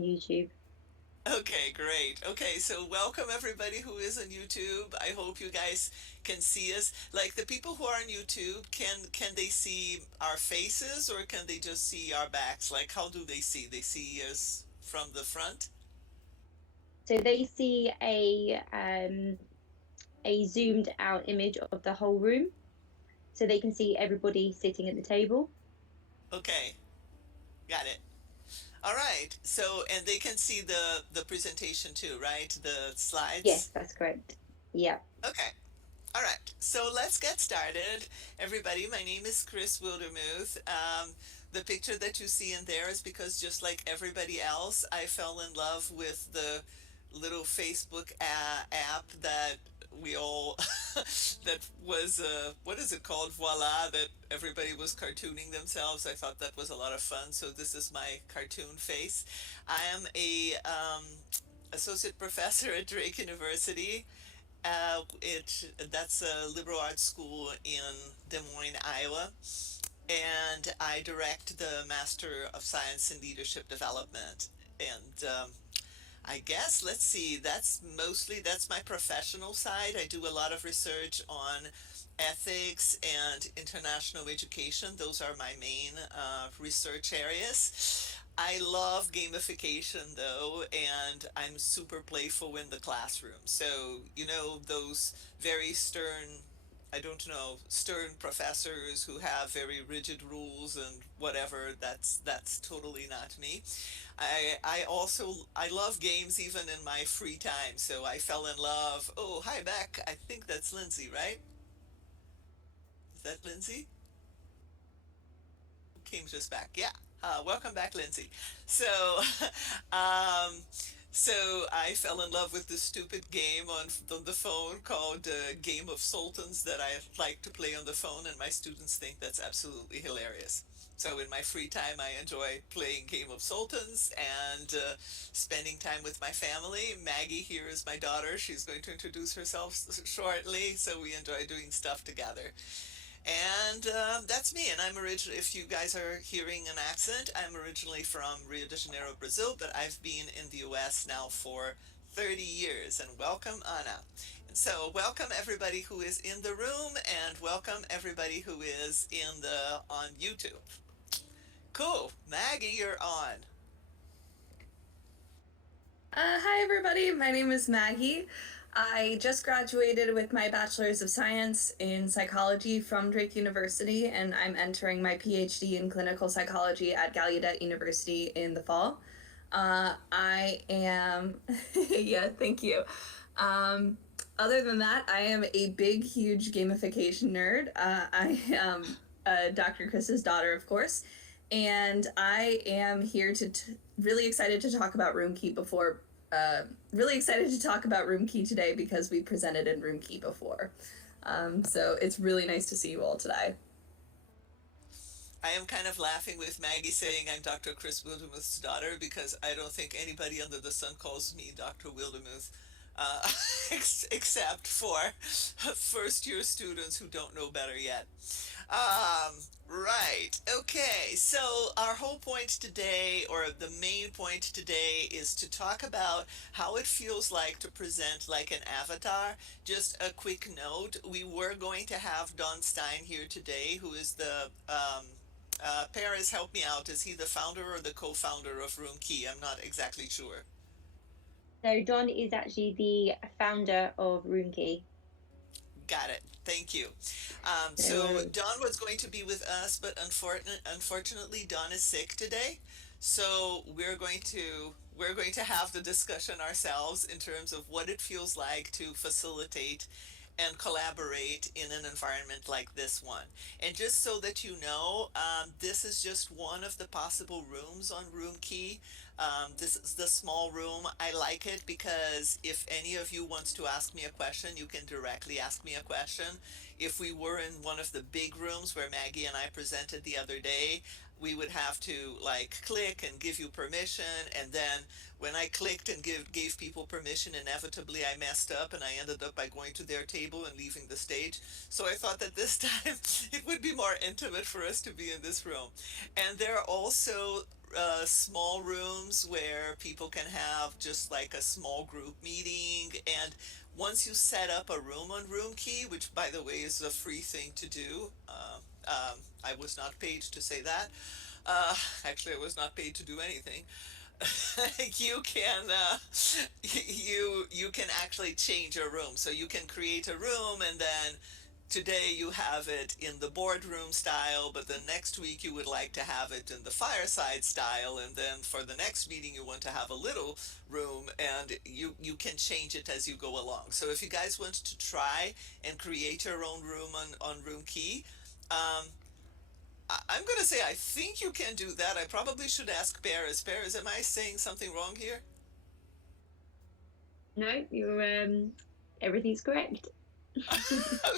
on YouTube. Okay, great. Okay, so welcome everybody who is on YouTube. I hope you guys can see us. Like the people who are on YouTube, can they see our faces or can they just see our backs? Like how do they see? They see us from the front? So they see a zoomed out image of the whole room, so they can see everybody sitting at the table. Okay, got it. All right. So and they can see the presentation too, right? The Yes, slides. that's correct. Yeah. Okay. All right, so let's get started. Everybody, my name is Cris Wildermuth. The picture that you see in there is because just like everybody else, I fell in love with the little Facebook app that we all, that was, what is it called? Voila, that everybody was cartooning themselves. I thought that was a lot of fun, so this is my cartoon face. I am a associate professor at Drake University. That's a liberal arts school in Des Moines, Iowa, and I direct the Master of Science in Leadership Development. And I guess let's see, that's my professional side. I do a lot of research on ethics and international education. Those are my main research areas. I love gamification though, and I'm super playful in the classroom. So, you know, those very stern, I don't know, stern professors who have very rigid rules and whatever, that's totally not me. I love games even in my free time. So I fell in love. Oh, hi Beck. I think that's Lindsay, right? Is that Lindsay? Who came just back? Yeah. Welcome back, Lindsay. So, um, so I fell in love with this stupid game on the phone called Game of Sultans that I like to play on the phone, and my students think that's absolutely hilarious. So in my free time, I enjoy playing Game of Sultans and spending time with my family. Maggie here is my daughter. She's going to introduce herself shortly, so we enjoy doing stuff together. And that's me. And I'm originally, if you guys are hearing an accent, I'm originally from Rio de Janeiro, Brazil, but I've been in the US now for 30 years. And welcome, Anna. And so, welcome everybody who is in the room, and welcome everybody who is in the on YouTube. Cool, Maggie, you're on. Hi, everybody. My name is Maggie. I just graduated with my Bachelor's of Science in Psychology from Drake University, and I'm entering my PhD in Clinical Psychology at Gallaudet University in the fall. I am, yeah, thank you. Um, Other than that, I am a big, huge gamification nerd. I am Dr. Chris's daughter, of course, and I am here really excited to talk about Roomkey before. Really excited to talk about Roomkey today because we presented in Roomkey before. So it's really nice to see you all today. I am kind of laughing with Maggie saying I'm Dr. Cris Wildermuth's daughter because I don't think anybody under the sun calls me Dr. Wildermuth, uh, except for first year students who don't know better yet. Right. Okay. So our whole point today, or the main point today, is to talk about how it feels like to present like an avatar. Just a quick note, we were going to have Don Stein here today, who is the Paris, help me out. Is he the founder or the co-founder of Roomkey? I'm not exactly sure. So Don is actually the founder of Roomkey. Got it. Thank you. No So worries. Don was going to be with us, but unfortunately, Don is sick today. So we're going to have the discussion ourselves in terms of what it feels like to facilitate and collaborate in an environment like this one. And just so that you know, this is just one of the possible rooms on Roomkey. This is the small room. I like it because if any of you wants to ask me a question, you can directly ask me a question. If we were in one of the big rooms where Maggie and I presented the other day, we would have to like click and give you permission, and then when I clicked and gave people permission, inevitably I messed up and I ended up by going to their table and leaving the stage. So I thought that this time it would be more intimate for us to be in this room. And there are also small rooms where people can have just like a small group meeting. And once you set up a room on Roomkey, which by the way is a free thing to do, I was not paid to say that. Uh, Actually, I was not paid to do anything. You can you can actually change a room. So you can create a room, and then today you have it in the boardroom style, but the next week you would like to have it in the fireside style, and then for the next meeting you want to have a little room, and you can change it as you go along. So if you guys want to try and create your own room on Roomkey, um, I'm gonna say I think you can do that. I probably should ask Paris. Paris, am I saying something wrong here? No, you're everything's correct.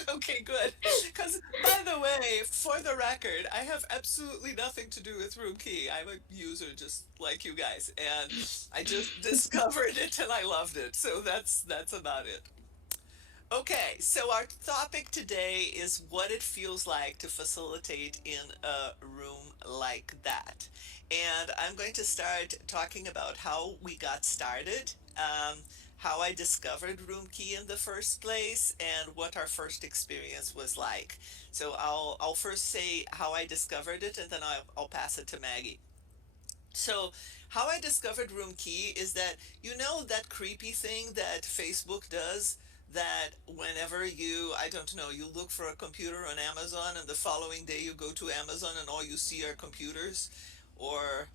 Okay, good. Because, by the way, for the record, I have absolutely nothing to do with Roomkey. I'm a user just like you guys, and I just discovered it and I loved it. So that's about it. Okay, so our topic today is what it feels like to facilitate in a room like that. And I'm going to start talking about how we got started, how I discovered Roomkey in the first place, and what our first experience was like. So I'll first say how I discovered it, and then I'll pass it to Maggie. So, how I discovered Roomkey is that you know that creepy thing that Facebook does, that whenever you, I don't know, you look for a computer on Amazon and the following day you go to Amazon and all you see are computers or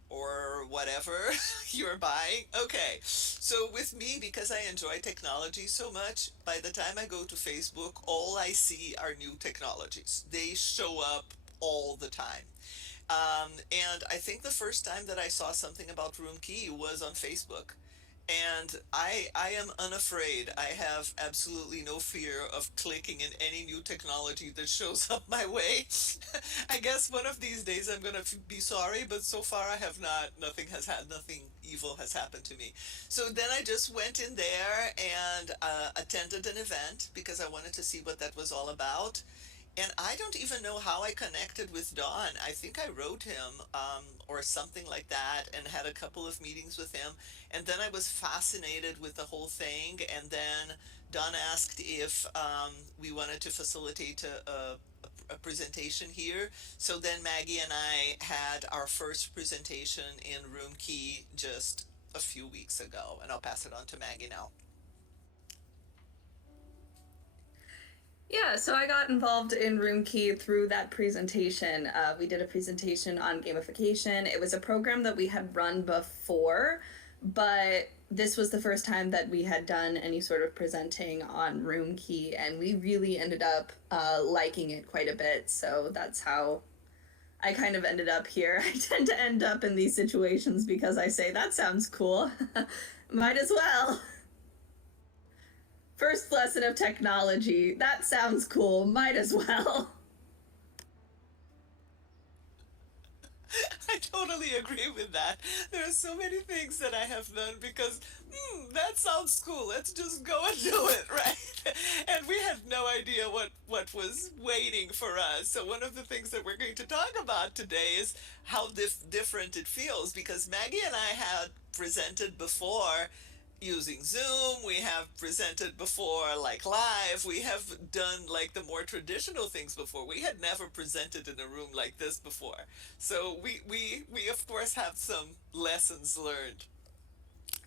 whatever you're buying. Okay. So with me, because I enjoy technology so much, by the time I go to Facebook, all I see are new technologies. They show up all the time. And I think the first time that I saw something about Roomkey was on Facebook. And I am unafraid. I have absolutely no fear of clicking in any new technology that shows up my way. I guess one of these days I'm gonna be sorry, but so far I have not. Nothing evil has happened to me. So then I just went in there and attended an event because I wanted to see what that was all about. And I don't even know how I connected with Don. I think I wrote him or something like that and had a couple of meetings with him. And then I was fascinated with the whole thing. And then Don asked if we wanted to facilitate a presentation here. So then Maggie and I had our first presentation in Roomkey just a few weeks ago. And I'll pass it on to Maggie now. Yeah, so I got involved in Roomkey through that presentation. We did a presentation on gamification. It was a program that we had run before, but this was the first time that we had done any sort of presenting on Roomkey, and we really ended up liking it quite a bit. So that's how I kind of ended up here. I tend to end up in these situations because I say, that sounds cool. Might as well. First lesson of technology. That sounds cool. Might as well. I totally agree with that. There are so many things that I have done because, that sounds cool. Let's just go and do it, right? And we had no idea what was waiting for us. So one of the things that we're going to talk about today is how different it feels because Maggie and I had presented before using Zoom. We have presented before like live. We have done like the more traditional things before. We had never presented in a room like this before. So we of course have some lessons learned.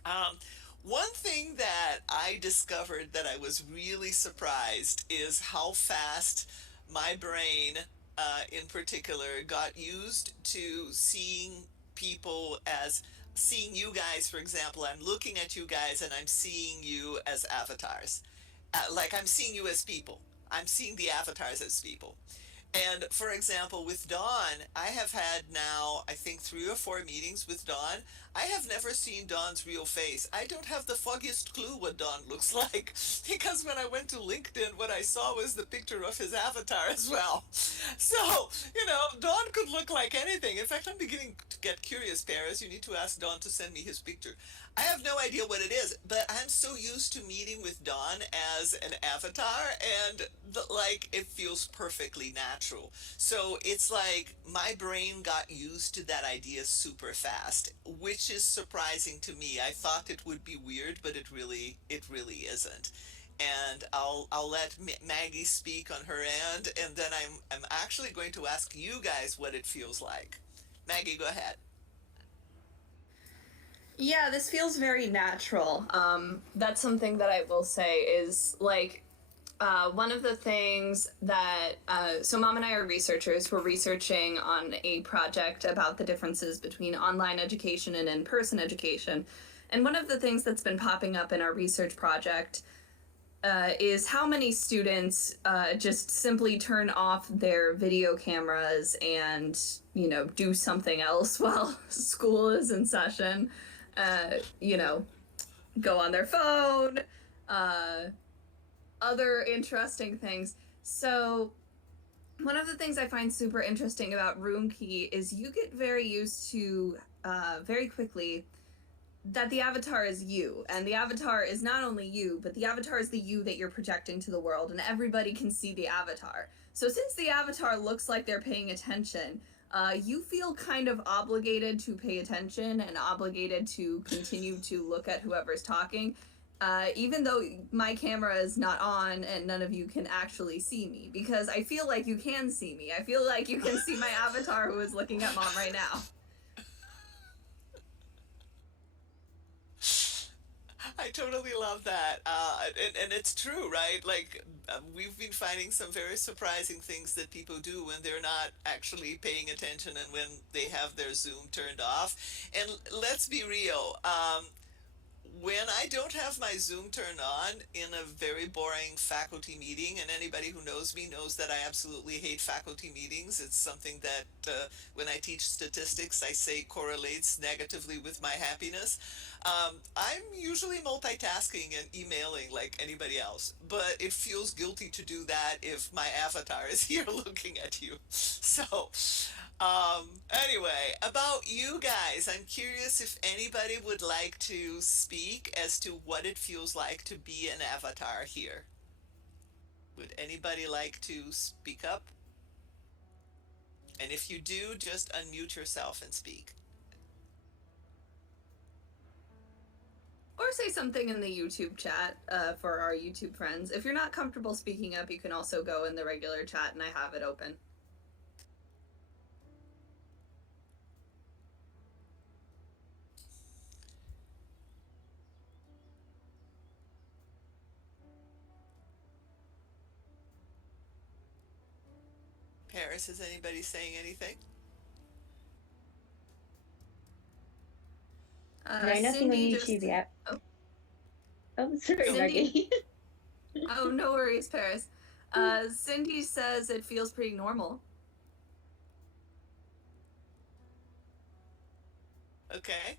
Um, One thing that I discovered that I was really surprised is how fast my brain, in particular, got used to seeing people as seeing you guys, for example. I'm looking at you guys and I'm seeing you as avatars. Like I'm seeing you as people. I'm seeing the avatars as people. And for example, with Dawn, I have had now, I think, 3 or 4 meetings with Dawn. I have never seen Dawn's real face. I don't have the foggiest clue what Dawn looks like because when I went to LinkedIn, what I saw was the picture of his avatar as well. So, Dawn could look like anything. In fact, I'm beginning to get curious, Paris. You need to ask Dawn to send me his picture. I have no idea what it is, but I'm so used to meeting with Dawn as an avatar, and like it feels perfectly natural. So it's like my brain got used to that idea super fast, which is surprising to me. I thought it would be weird, but it really isn't. And I'll let Maggie speak on her end, and then I'm actually going to ask you guys what it feels like. Maggie, go ahead. Yeah, this feels very natural. That's something that I will say is like one of the things that so mom and I are researchers. We're researching on a project about the differences between online education and in-person education. And one of the things that's been popping up in our research project is how many students just simply turn off their video cameras and, do something else while school is in session. You know, go on their phone, uh, other interesting things. So, one of the things I find super interesting about Roomkey is you get very used to very quickly that the avatar is you, and the avatar is not only you, but the avatar is the you that you're projecting to the world, and everybody can see the avatar. So since the avatar looks like they're paying attention, you feel kind of obligated to pay attention and obligated to continue to look at whoever's talking, even though my camera is not on and none of you can actually see me, because I feel like you can see me. I feel like you can see my avatar who is looking at mom right now. I totally love that. And it's true, right? Like, we've been finding some very surprising things that people do when they're not actually paying attention and when they have their Zoom turned off. And let's be real. When I don't have my Zoom turned on in a very boring faculty meeting, and anybody who knows me knows that I absolutely hate faculty meetings. It's something that when I teach statistics, I say correlates negatively with my happiness. I'm usually multitasking and emailing like anybody else, but it feels guilty to do that if my avatar is here looking at you. So, anyway, about you guys, I'm curious if anybody would like to speak as to what it feels like to be an avatar here. Would anybody like to speak up? And if you do, just unmute yourself and speak. Or say something in the YouTube chat for our YouTube friends. If you're not comfortable speaking up, you can also go in the regular chat and I have it open. Paris, is anybody saying anything? No, nothing on Cindy YouTube just... yet. Oh, Oh, sorry, Cindy. Maggie. Oh, no worries, Paris. Cindy says it feels pretty normal. Okay.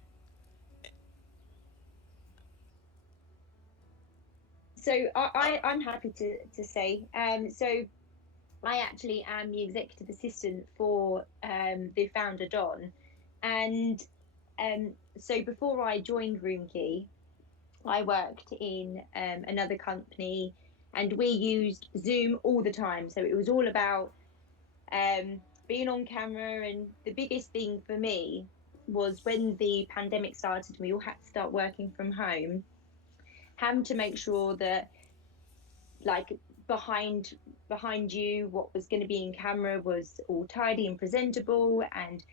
So I'm happy to say. So I actually am the executive assistant for the founder Don, and so before I joined Roomkey, I worked in another company, and we used Zoom all the time. So it was all about being on camera, and the biggest thing for me was when the pandemic started, we all had to start working from home, having to make sure that like behind you what was going to be in camera was all tidy and presentable, and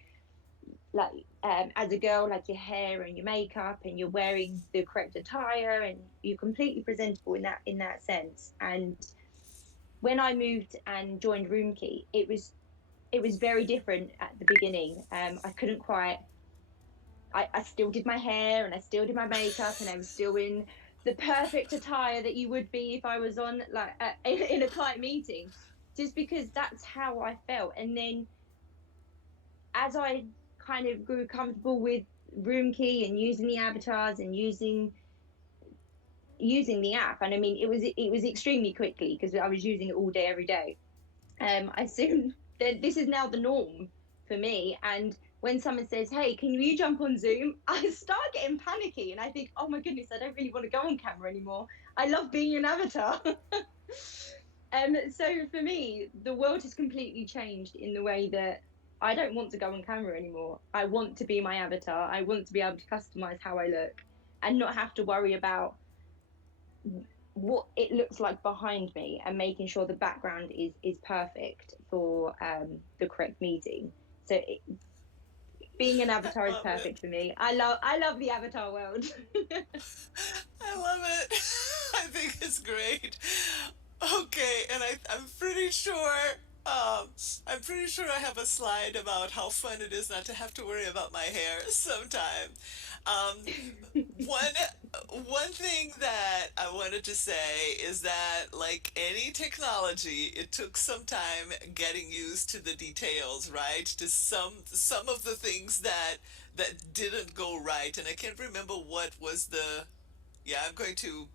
like as a girl, like your hair and your makeup and you're wearing the correct attire and you're completely presentable in that sense. And when I moved and joined Roomkey, it was very different at the beginning. I couldn't quite. I still did my hair and I still did my makeup and I was still in the perfect attire that you would be if I was on like in a client meeting, just because that's how I felt. And then as I kind of grew comfortable with Roomkey and using the avatars and using the app. And I mean, it was extremely quickly because I was using it all day every day. I assume that this is now the norm for me. And when someone says, "Hey, can you jump on Zoom?" I start getting panicky, and I think, "Oh my goodness, I don't really want to go on camera anymore. I love being an avatar." So for me, the world has completely changed in the way that I don't want to go on camera anymore. I want to be my avatar. I want to be able to customize how I look and not have to worry about what it looks like behind me and making sure the background is perfect for the correct meeting. So being an I avatar is love it. perfect for me. I love the avatar world. I love it. I think it's great. Okay, and I'm pretty sure um I'm pretty sure I have a slide about how fun it is not to have to worry about my hair sometime. Um one one thing that I wanted to say is that like any technology, it took some time getting used to the details, right? To some of the things that didn't go right, and I can't remember what was the yeah, I'm going to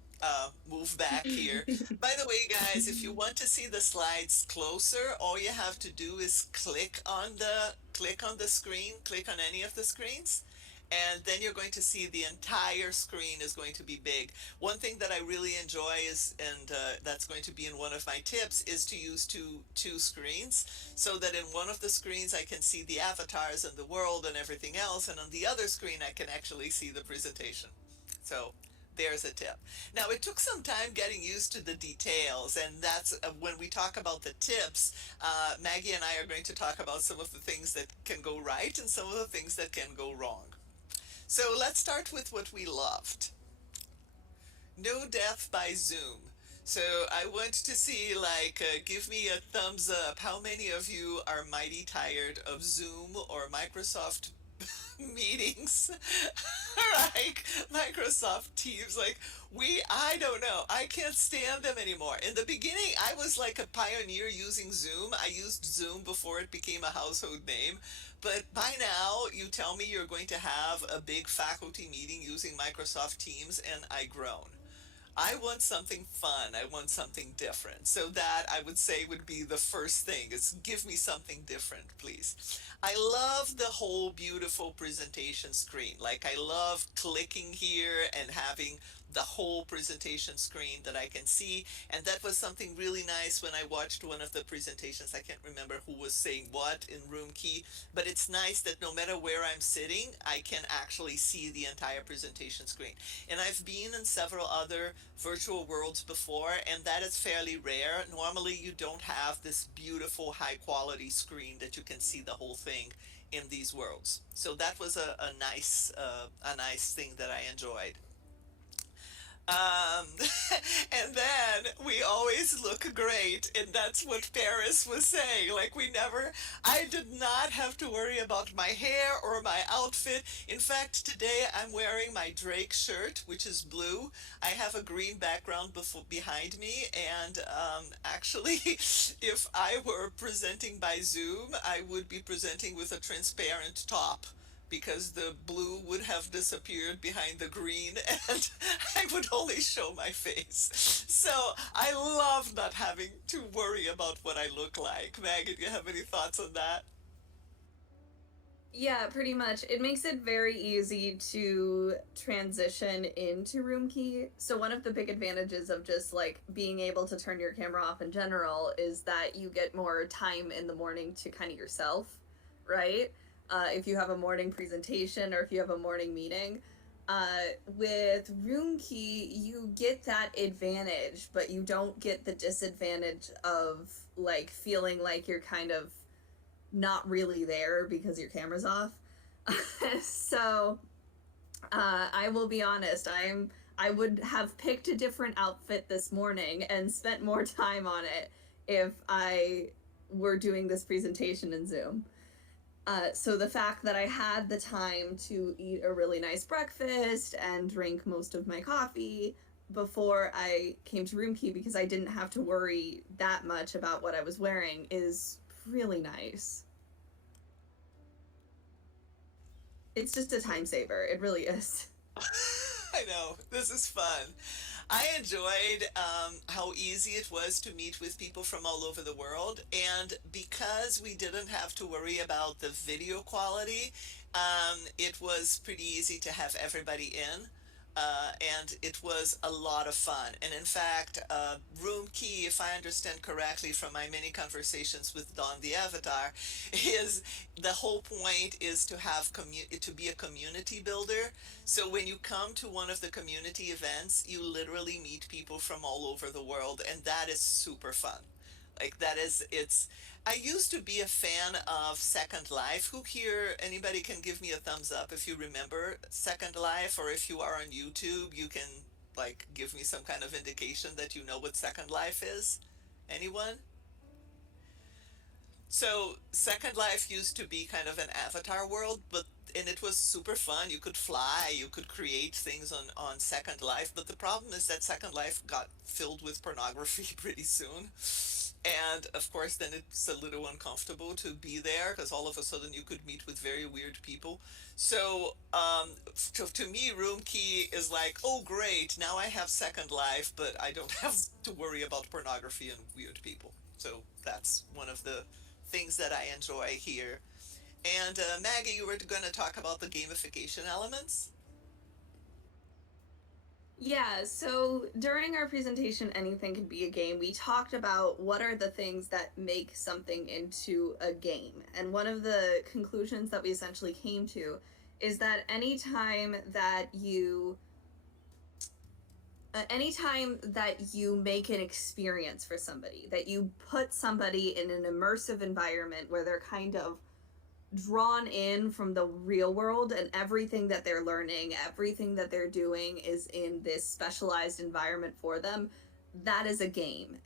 move back here. By the way, guys, if you want to see the slides closer, all you have to do is click on the screen, click on any of the screens, and then you're going to see the entire screen is going to be big. One thing that I really enjoy is, and that's going to be in one of my tips, is to use two screens so that in one of the screens I can see the avatars and the world and everything else, and on the other screen I can actually see the presentation. So there's a tip. Now, it took some time getting used to the details, and that's when we talk about the tips. Maggie and I are going to talk about some of the things that can go right and some of the things that can go wrong. So let's start with what we loved. No death by Zoom. So I want to see, like, give me a thumbs up. How many of you are mighty tired of Zoom or Microsoft meetings? Like Microsoft Teams, like I don't know, I can't stand them anymore. In the beginning I was like a pioneer using Zoom. I used Zoom before it became a household name, but by now you tell me you're going to have a big faculty meeting using Microsoft Teams and I groan. I want something fun. I want something different. So that I would say would be the first thing is give me something different, please. I love the whole beautiful presentation screen. Like I love clicking here and having the whole presentation screen that I can see. And that was something really nice when I watched one of the presentations. I can't remember who was saying what in Roomkey, but it's nice that no matter where I'm sitting, I can actually see the entire presentation screen. And I've been in several other virtual worlds before, and that is fairly rare. Normally, you don't have this beautiful high quality screen that you can see the whole thing in these worlds. So that was a nice thing that I enjoyed. Um, and then we always look great, and that's what Paris was saying. Like, I did not have to worry about my hair or my outfit. In fact, today I'm wearing my Drake shirt, which is blue. I have a green background behind me, and actually, if I were presenting by Zoom, I would be presenting with a transparent top because the blue would have disappeared behind the green and I would only show my face. So I love not having to worry about what I look like. Maggie, do you have any thoughts on that? Yeah, pretty much. It makes it very easy to transition into Roomkey. So one of the big advantages of just like being able to turn your camera off in general is that you get more time in the morning to kind of yourself, right? If you have a morning presentation or if you have a morning meeting. With Roomkey, you get that advantage, but you don't get the disadvantage of like feeling like you're kind of not really there because your camera's off. So I will be honest, I would have picked a different outfit this morning and spent more time on it if I were doing this presentation in Zoom. So the fact that I had the time to eat a really nice breakfast and drink most of my coffee before I came to Roomkey because I didn't have to worry that much about what I was wearing is really nice. It's just a time saver. It really is. I know, this is fun. I enjoyed how easy it was to meet with people from all over the world, and because we didn't have to worry about the video quality, it was pretty easy to have everybody in. And it was a lot of fun. And in fact, Roomkey, if I understand correctly from my many conversations with Don the Avatar, is the whole point is to have to be a community builder. So when you come to one of the community events, you literally meet people from all over the world, and that is super fun. Like that is it's I used to be a fan of Second Life. Who here, anybody can give me a thumbs up if you remember Second Life, or if you are on YouTube, you can like give me some kind of indication that you know what Second Life is. Anyone? So Second Life used to be kind of an avatar world, but and it was super fun. You could fly, you could create things on Second Life, but the problem is that Second Life got filled with pornography pretty soon. And of course, then it's a little uncomfortable to be there because all of a sudden you could meet with very weird people. So, to me, Room Key is like, oh, great, now I have Second Life, but I don't have to worry about pornography and weird people. So that's one of the things that I enjoy here. And Maggie, you were going to talk about the gamification elements? Yeah, so during our presentation, Anything Can Be a Game, we talked about what are the things that make something into a game. And one of the conclusions that we essentially came to is that anytime that you make an experience for somebody, that you put somebody in an immersive environment where they're kind of drawn in from the real world, and everything that they're learning, everything that they're doing is in this specialized environment for them, that is a game.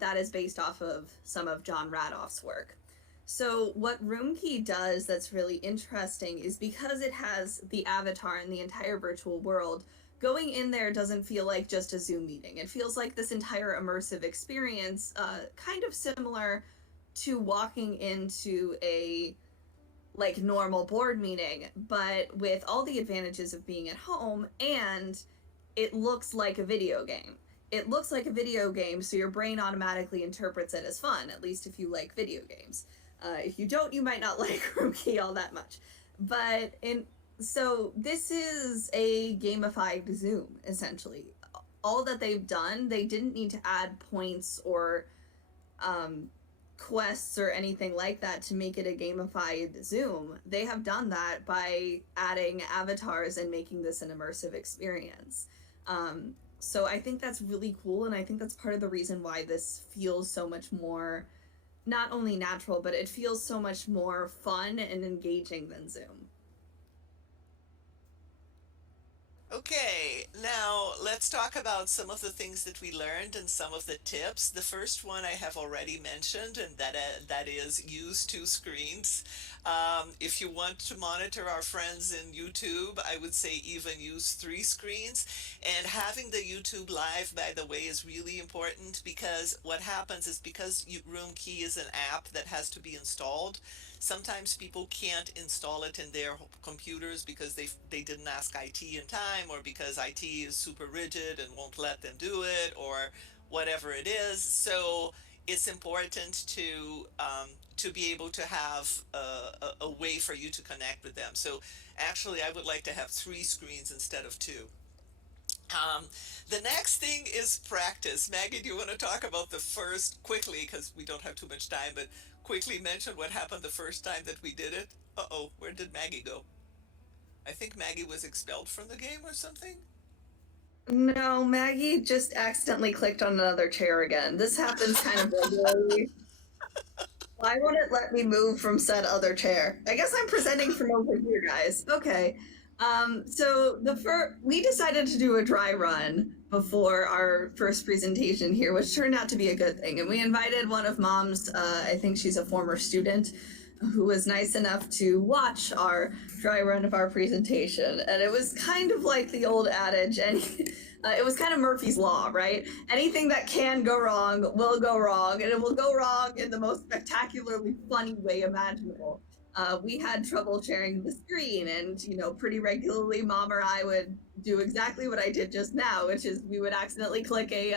That is based off of some of John Radoff's work. So what Roomkey does that's really interesting is because it has the avatar and the entire virtual world, going in there doesn't feel like just a Zoom meeting. It feels like this entire immersive experience, kind of similar to walking into a like normal board meeting, but with all the advantages of being at home, and it looks like a video game. It looks like a video game, so your brain automatically interprets it as fun, at least if you like video games. If you don't, you might not like Roomkey all that much. So this is a gamified Zoom, essentially. All that they've done, they didn't need to add points or quests or anything like that to make it a gamified Zoom. They have done that by adding avatars and making this an immersive experience. So I think that's really cool, and I think that's part of the reason why this feels so much more, not only natural, but it feels so much more fun and engaging than Zoom. Okay, now let's talk about some of the things that we learned and some of the tips. The first one I have already mentioned, and that is use two screens. If you want to monitor our friends in YouTube, I would say even use three screens. And having the YouTube Live, by the way, is really important because what happens is because Roomkey is an app that has to be installed, sometimes people can't install it in their computers because they didn't ask IT in time, or because IT is super rigid and won't let them do it, or whatever it is. So it's important to be able to have a way for you to connect with them. So actually, I would like to have three screens instead of two. Um, the next thing is practice. Maggie, do you want to talk about the first quickly, because we don't have too much time, but quickly mention what happened the first time that we did it? Uh-oh, where did Maggie go? I think Maggie was expelled from the game or something? No, Maggie just accidentally clicked on another chair again. This happens kind of regularly. Why won't it let me move from said other chair? I guess I'm presenting from over here, guys. Okay. So we decided to do a dry run before our first presentation here, which turned out to be a good thing. And we invited one of Mom's, I think she's a former student, who was nice enough to watch our dry run of our presentation. And it was kind of like the old adage, and it was kind of Murphy's Law, right? Anything that can go wrong will go wrong, and it will go wrong in the most spectacularly funny way imaginable. we had trouble sharing the screen, and pretty regularly mom or I would do exactly what I did just now, which is we would accidentally click a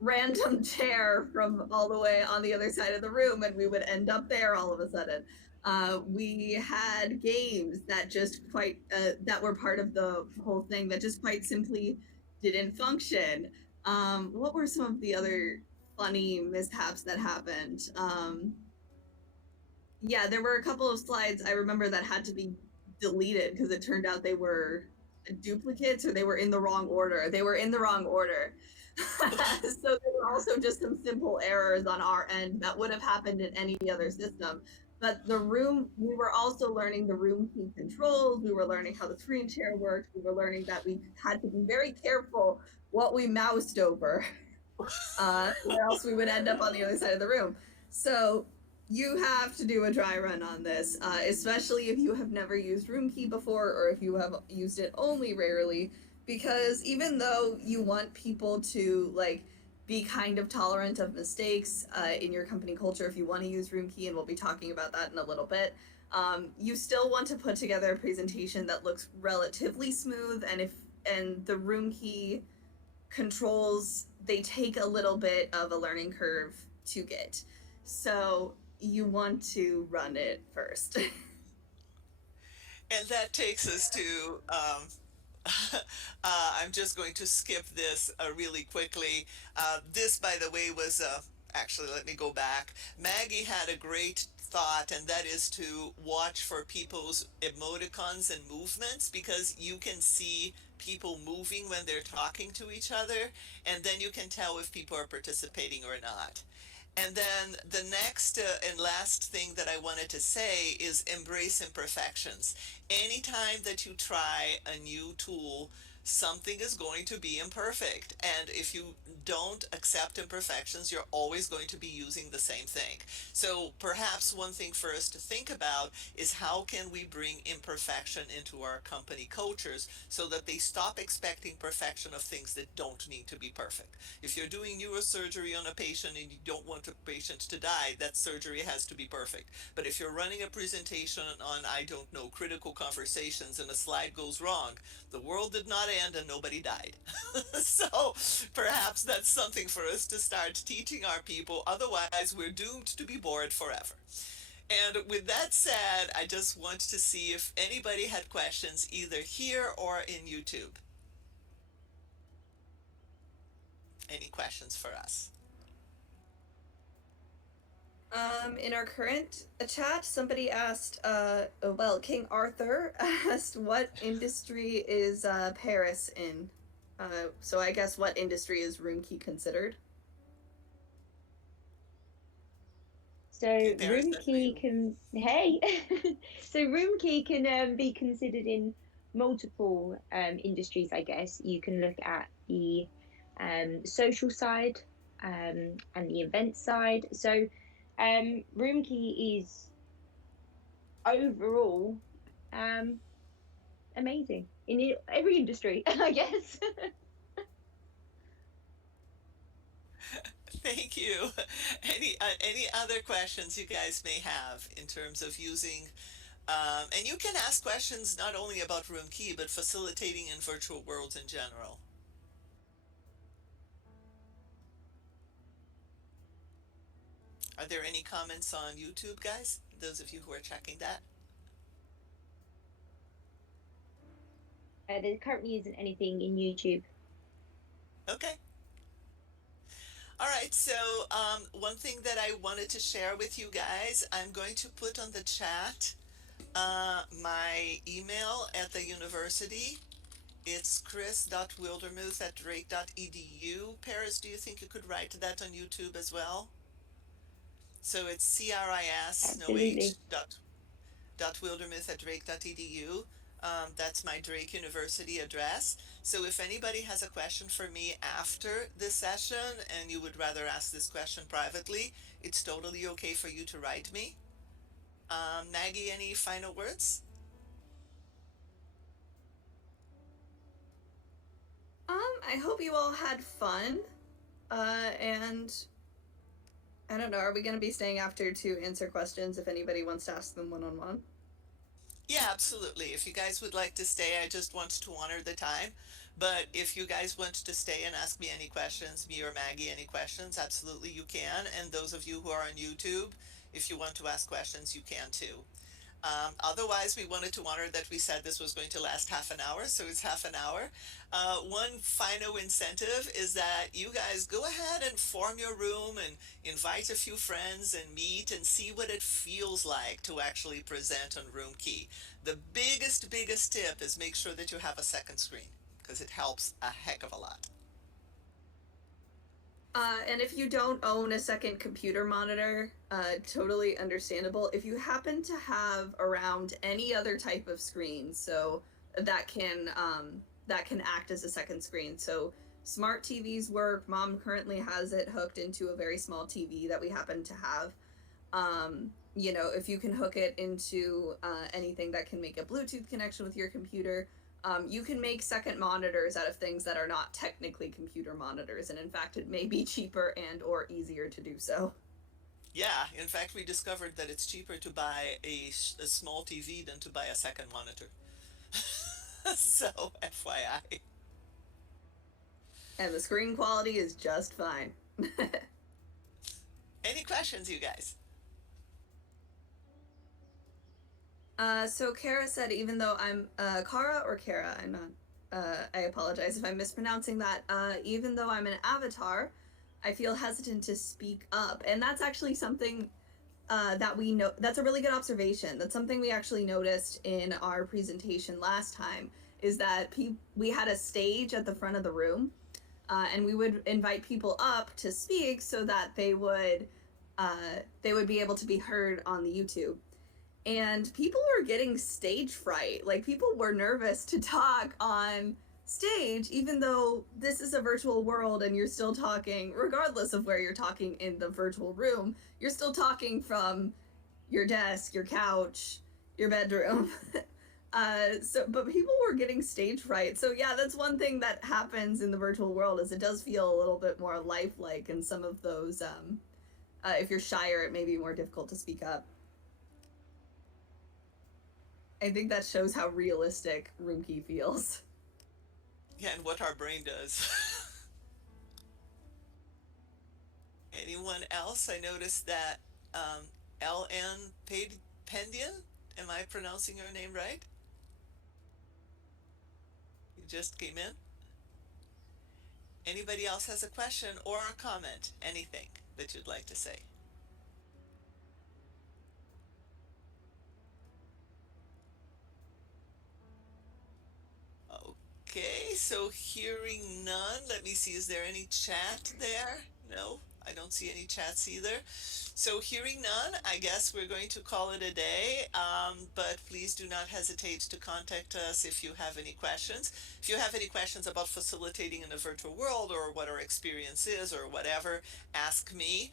random chair from all the way on the other side of the room, and we would end up there all of a sudden. We had games that just quite that were part of the whole thing that just quite simply didn't function. What were some of the other funny mishaps that happened? Yeah, there were a couple of slides I remember that had to be deleted because it turned out they were duplicates, or they were in the wrong order. They were in the wrong order. So there were also just some simple errors on our end that would have happened in any other system. But we were also learning the room key controls. We were learning how the screen share worked. We were learning that we had to be very careful what we moused over, or else we would end up on the other side of the room. So you have to do a dry run on this, especially if you have never used Roomkey before, or if you have used it only rarely, because even though you want people to be kind of tolerant of mistakes in your company culture, if you want to use Roomkey, and we'll be talking about that in a little bit, you still want to put together a presentation that looks relatively smooth, and the Roomkey controls, they take a little bit of a learning curve to get. So you want to run it first. And that takes us to I'm just going to skip this really quickly. This, by the way, was actually, let me go back. Maggie had a great thought, and that is to watch for people's emoticons and movements, because you can see people moving when they're talking to each other, and then you can tell if people are participating or not. And then the next and last thing that I wanted to say is embrace imperfections. Anytime that you try a new tool, something is going to be imperfect. And if you don't accept imperfections, you're always going to be using the same thing. So perhaps one thing for us to think about is how can we bring imperfection into our company cultures so that they stop expecting perfection of things that don't need to be perfect. If you're doing neurosurgery on a patient and you don't want a patient to die, that surgery has to be perfect. But if you're running a presentation on, I don't know, critical conversations, and a slide goes wrong, the world did not end and nobody died. So perhaps that's something for us to start teaching our people. Otherwise, we're doomed to be bored forever. And with that said, I just want to see if anybody had questions either here or in YouTube. Any questions for us? In our current chat, somebody asked, King Arthur asked, what industry is Paris in? So I guess what industry is Roomkey considered? So Paris, Roomkey can so Roomkey can be considered in multiple industries. I guess you can look at the social side and the event side. So Roomkey is overall um, amazing in every industry, I guess. Thank you. Any other questions you guys may have in terms of using, and you can ask questions not only about Roomkey but facilitating in virtual worlds in general. Are there any comments on YouTube, guys? Those of you who are checking that. There currently isn't anything in YouTube. Okay. All right, so one thing that I wanted to share with you guys, I'm going to put on the chat my email at the university. It's cris.wildermuth@drake.edu. Paris, do you think you could write that on YouTube as well? So it's CRIS, no H, Absolutely. dot wildermuth@drake.edu. That's my Drake University address. So if anybody has a question for me after this session and you would rather ask this question privately, it's totally okay for you to write me. Maggie, any final words? I hope you all had fun, and I don't know. Are we going to be staying after to answer questions if anybody wants to ask them one-on-one? Yeah, absolutely. If you guys would like to stay, I just want to honor the time. But if you guys want to stay and ask me any questions, me or Maggie any questions, absolutely you can. And those of you who are on YouTube, if you want to ask questions, you can too. Otherwise, we wanted to honor that we said this was going to last half an hour, so it's half an hour. One final incentive is that you guys go ahead and form your room and invite a few friends and meet and see what it feels like to actually present on Roomkey. The biggest tip is make sure that you have a second screen because it helps a heck of a lot. And if you don't own a second computer monitor, totally understandable. If you happen to have around any other type of screen, so that can act as a second screen. So smart TVs work. Mom currently has it hooked into a very small TV that we happen to have. If you can hook it into anything that can make a Bluetooth connection with your computer, you can make second monitors out of things that are not technically computer monitors, and in fact, it may be cheaper and or easier to do so. Yeah, in fact, we discovered that it's cheaper to buy a small TV than to buy a second monitor. So, FYI. And the screen quality is just fine. Any questions, you guys? So Kara said, even though I'm Kara or Kara, I'm not. I apologize if I'm mispronouncing that. Even though I'm an avatar, I feel hesitant to speak up, and that's actually something that we know. That's a really good observation. That's something we actually noticed in our presentation last time. Is that we had a stage at the front of the room, and we would invite people up to speak so that they would be able to be heard on the YouTube. And people were getting stage fright. Like, people were nervous to talk on stage, even though this is a virtual world and you're still talking, regardless of where you're talking in the virtual room, you're still talking from your desk, your couch, your bedroom. But people were getting stage fright. So yeah, that's one thing that happens in the virtual world, is it does feel a little bit more lifelike, and some of those, if you're shyer, it may be more difficult to speak up. I think that shows how realistic Roomkey feels. Yeah, and what our brain does. Anyone else? I noticed that LN Pendian. Am I pronouncing your name right? You just came in. Anybody else has a question or a comment? Anything that you'd like to say? Okay, so hearing none, let me see, is there any chat there? No, I don't see any chats either. So hearing none, I guess we're going to call it a day, but please do not hesitate to contact us if you have any questions. If you have any questions about facilitating in a virtual world, or what our experience is, or whatever, ask me.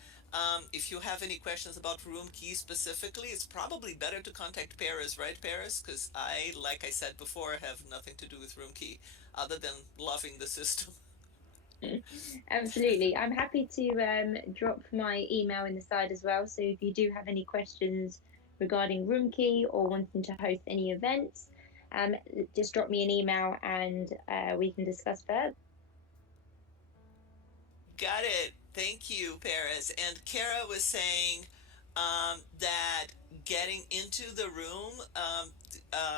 If you have any questions about Roomkey specifically, it's probably better to contact Paris, right, Paris? Because I, like I said before, have nothing to do with Roomkey other than loving the system. Absolutely. I'm happy to drop my email in the side as well. So if you do have any questions regarding Roomkey or wanting to host any events, just drop me an email and we can discuss further. Got it. Thank you, Paris. And Kara was saying that getting into the room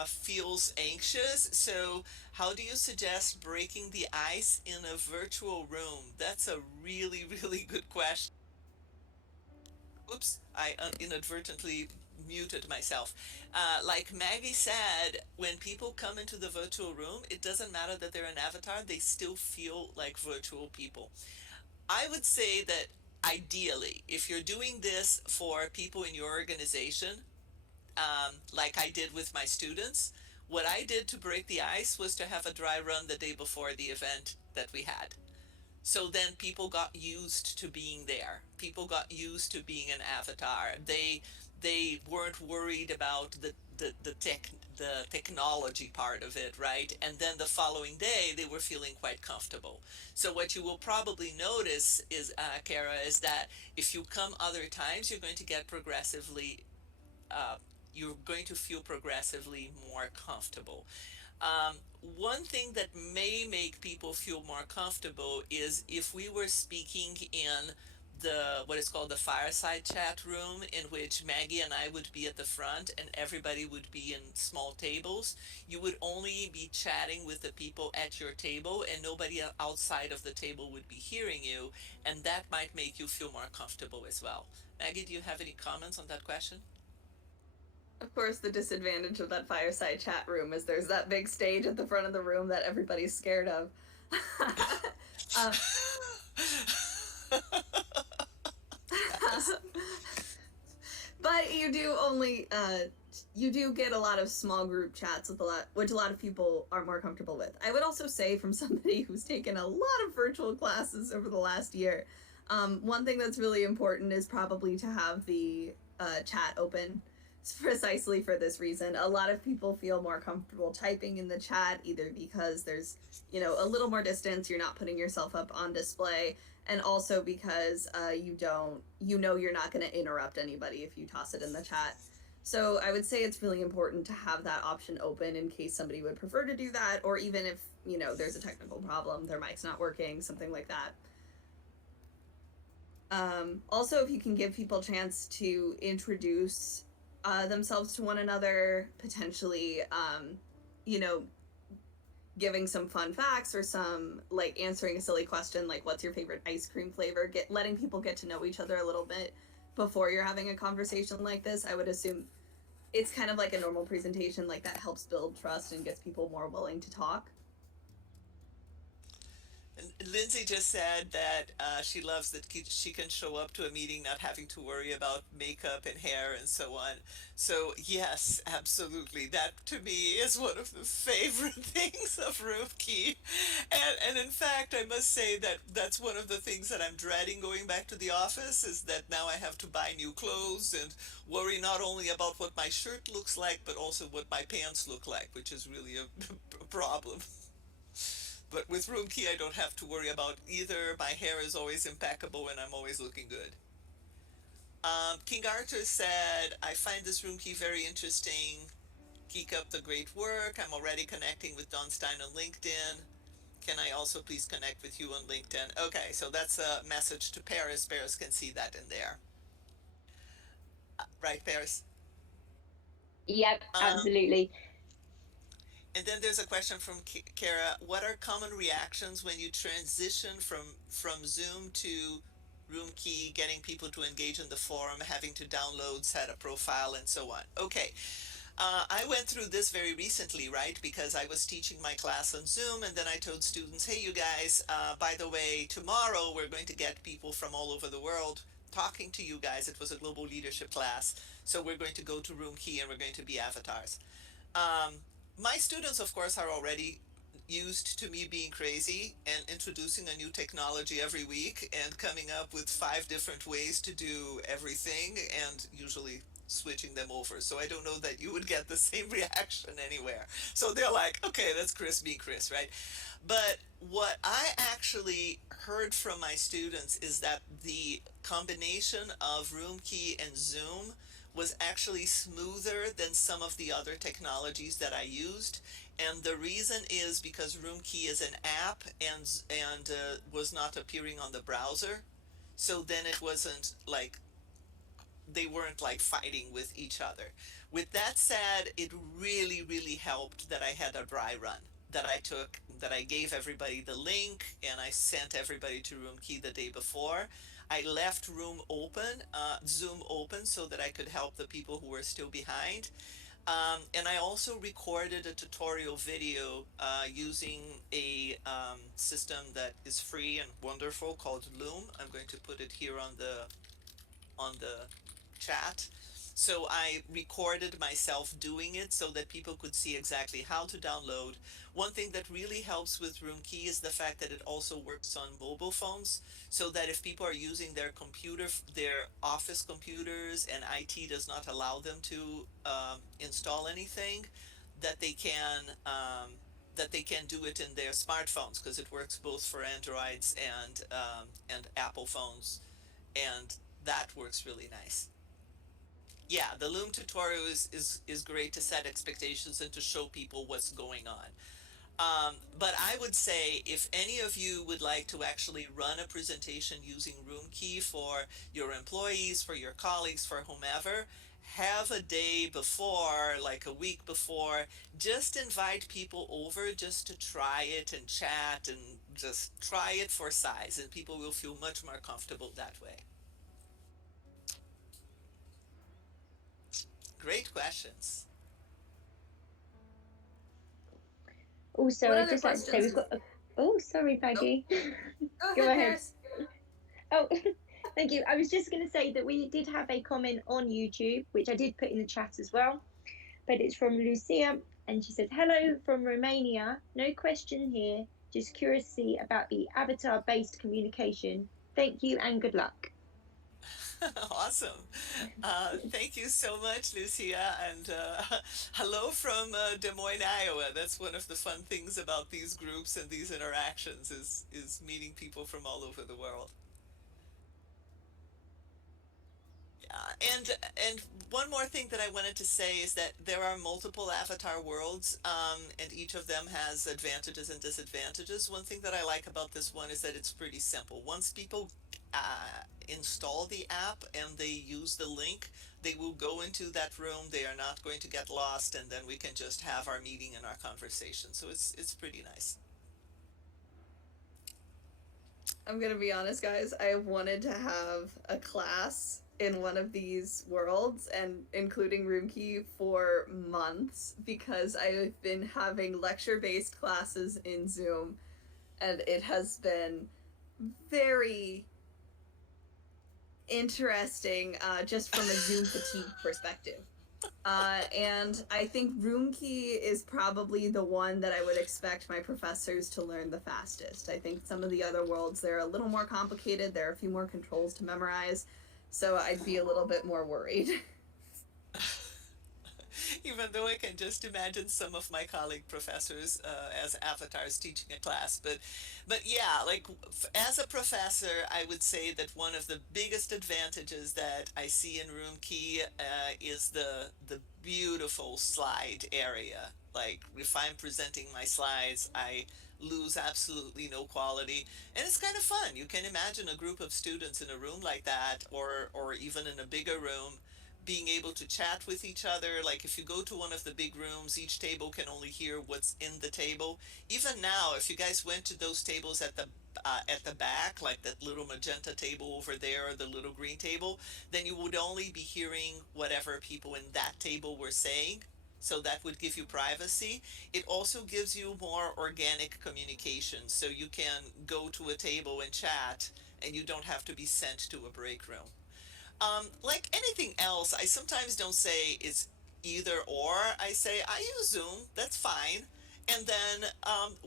feels anxious. So, how do you suggest breaking the ice in a virtual room? That's a really, really good question. Oops, I inadvertently muted myself. Like Maggie said, when people come into the virtual room, it doesn't matter that they're an avatar, they still feel like virtual people. I would say that ideally, if you're doing this for people in your organization, like I did with my students, what I did to break the ice was to have a dry run the day before the event that we had. So then people got used to being there. People got used to being an avatar. They weren't worried about the technology part of it, right? And then the following day they were feeling quite comfortable. So what you will probably notice is, Kara, is that if you come other times, uh, you're going to feel progressively more comfortable. Um, One thing that may make people feel more comfortable is if we were speaking in the what is called the fireside chat room, in which Maggie and I would be at the front and everybody would be in small tables. You would only be chatting with the people at your table and nobody outside of the table would be hearing you, and that might make you feel more comfortable as well. Maggie, do you have any comments on that question? Of course, the disadvantage of that fireside chat room is there's that big stage at the front of the room that everybody's scared of. uh, Yes. but you do get a lot of small group chats with which a lot of people are more comfortable with. I would also say, from somebody who's taken a lot of virtual classes over the last year, one thing that's really important is probably to have the chat open, precisely for this reason. A lot of people feel more comfortable typing in the chat, either because there's, a little more distance, you're not putting yourself up on display, and also because you're not going to interrupt anybody if you toss it in the chat. So I would say it's really important to have that option open in case somebody would prefer to do that, or even if, there's a technical problem, their mic's not working, something like that. Also, if you can give people a chance to introduce themselves to one another, potentially, you know, giving some fun facts, or some, like, answering a silly question like what's your favorite ice cream flavor, letting people get to know each other a little bit before you're having a conversation like this. I would assume it's kind of like a normal presentation, like that helps build trust and gets people more willing to talk. And Lindsay just said that she loves that she can show up to a meeting not having to worry about makeup and hair and so on. So, yes, absolutely. That to me is one of the favorite things of Roomkey. And in fact, I must say that that's one of the things that I'm dreading going back to the office, is that now I have to buy new clothes and worry not only about what my shirt looks like, but also what my pants look like, which is really a problem. But with Roomkey, I don't have to worry about either. My hair is always impeccable and I'm always looking good. King Arthur said, I find this Roomkey very interesting. Keep up the great work. I'm already connecting with Don Stein on LinkedIn. Can I also please connect with you on LinkedIn? Okay, so that's a message to Paris. Paris can see that in there. Right, Paris? Yep, Um, absolutely. And then there's a question from Kara. What are common reactions when you transition from Zoom to Roomkey, getting people to engage in the forum, having to download, set a profile, and so on? Okay, I went through this very recently, right? Because I was teaching my class on Zoom, and then I told students, hey, you guys, by the way, tomorrow we're going to get people from all over the world talking to you guys. It was a global leadership class. So we're going to go to Roomkey and we're going to be avatars. Um, my students, of course, are already used to me being crazy and introducing a new technology every week and coming up with 5 different ways to do everything and usually switching them over. So I don't know that you would get the same reaction anywhere. So they're like, okay, that's Cris being Cris, right? But what I actually heard from my students is that the combination of Roomkey and Zoom was actually smoother than some of the other technologies that I used. And the reason is because Roomkey is an app and was not appearing on the browser. So then it wasn't like they weren't like fighting with each other. With that said, it really, really helped that I had a dry run that I took, that I gave everybody the link and I sent everybody to Roomkey the day before. I left Zoom open so that I could help the people who were still behind. And I also recorded a tutorial video using a system that is free and wonderful called Loom. I'm going to put it here on the chat. So I recorded myself doing it so that people could see exactly how to download. One thing that really helps with Roomkey is the fact that it also works on mobile phones, so that if people are using their computer, their office computers, and IT does not allow them to install anything, that they can that they can do it in their smartphones, because it works both for Androids and Apple phones, and that works really nice. Yeah, the Loom tutorial is great to set expectations and to show people what's going on. But I would say if any of you would like to actually run a presentation using Roomkey for your employees, for your colleagues, for whomever, have a day before, like a week before, just invite people over just to try it and chat and just try it for size, and people will feel much more comfortable that way. Great questions. Also, What I'd other just like to say we've questions? got a... Oh, sorry, Oh, Maggie. go Go ahead, ahead. Paris. Oh, thank you. I was just going to say that we did have a comment on YouTube, which I did put in the chat as well, but it's from Lucia, and she says, "Hello from Romania. No question here, just curiosity about the avatar-based communication. Thank you and good luck." Awesome. Thank you so much, Lucia. And hello from Des Moines, Iowa. That's one of the fun things about these groups and these interactions is meeting people from all over the world. And one more thing that I wanted to say is that there are multiple avatar worlds, and each of them has advantages and disadvantages. One thing that I like about this one is that it's pretty simple. Once people install the app and they use the link, they will go into that room. They are not going to get lost, and then we can just have our meeting and our conversation. So it's pretty nice. I'm gonna be honest, guys. I have wanted to have a class in one of these worlds and including Roomkey for months because I've been having lecture based classes in Zoom and it has been very interesting just from a Zoom fatigue perspective. And I think Roomkey is probably the one that I would expect my professors to learn the fastest. I think some of the other worlds, they're a little more complicated. There are a few more controls to memorize. So I'd be a little bit more worried. Even though I can just imagine some of my colleague professors as avatars teaching a class. But yeah, like as a professor, I would say that one of the biggest advantages that I see in Roomkey is the beautiful slide area. Like if I'm presenting my slides, I lose absolutely no quality, and it's kind of fun. You can imagine a group of students in a room like that, or even in a bigger room, being able to chat with each other. Like if you go to one of the big rooms, each table can only hear what's in the table. Even now, if you guys went to those tables at the back, like that little magenta table over there, or the little green table, then you would only be hearing whatever people in that table were saying. So that would give you privacy. It also gives you more organic communication. So you can go to a table and chat, and you don't have to be sent to a break room. Like anything else, I sometimes don't say it's either or. I say I use Zoom, that's fine. And then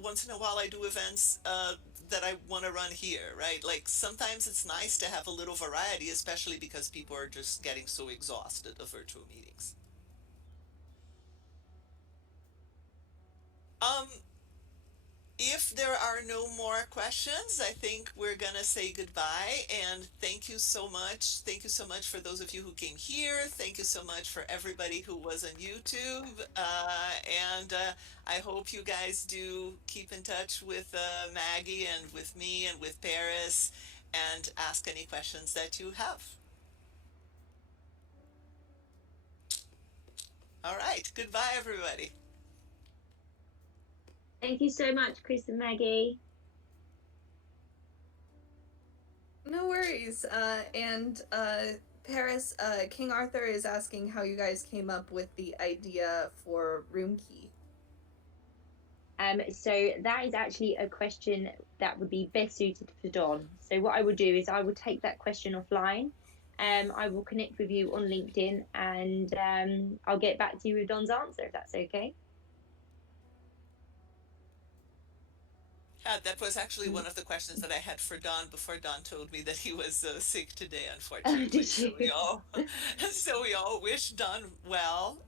once in a while, I do events that I want to run here, right? Like sometimes it's nice to have a little variety, especially because people are just getting so exhausted of virtual meetings. Um, If there are no more questions, I think we're gonna say goodbye, and thank you so much. Thank you so much for those of you who came here. Thank you so much for everybody who was on YouTube. And I hope you guys do keep in touch with Maggie and with me and with Paris, and ask any questions that you have. All right, goodbye, everybody. Thank you so much, Chris and Maggie. No worries. And Paris, King Arthur is asking how you guys came up with the idea for Roomkey. So that is actually a question that would be best suited for Don. So what I would do is I would take that question offline, I will connect with you on LinkedIn, and I'll get back to you with Don's answer if that's okay. Yeah, that was actually one of the questions that I had for Don before Don told me that he was sick today, unfortunately. Did you? So we all wish Don well.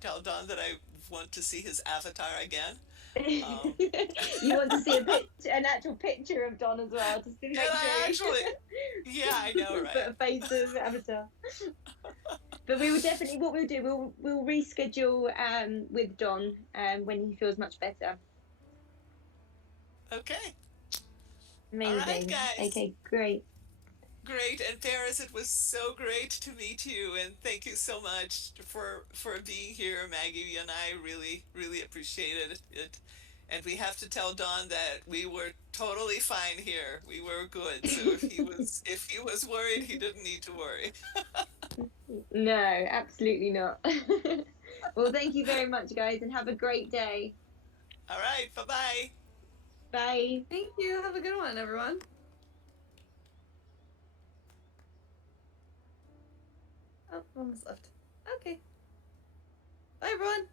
Tell Don that I want to see his avatar again. You want to see an actual picture of Don as well, just to make And I sure. actually, yeah, I know, Put right? a face of avatar. But we will definitely, what we'll do, we'll reschedule with Don when he feels much better. Okay. All right, Amazing. guys. Okay, great. Great. And Paris, it was so great to meet you, and thank you so much for being here. Maggie and I really appreciated it. And we have to tell Don that we were totally fine here. We were good. So if he was worried, he didn't need to worry. No, absolutely not. Well, thank you very much, guys, and have a great day. All right. Bye-bye. Bye. Thank you. Have a good one, everyone. Oh, almost left. Okay. Bye, everyone.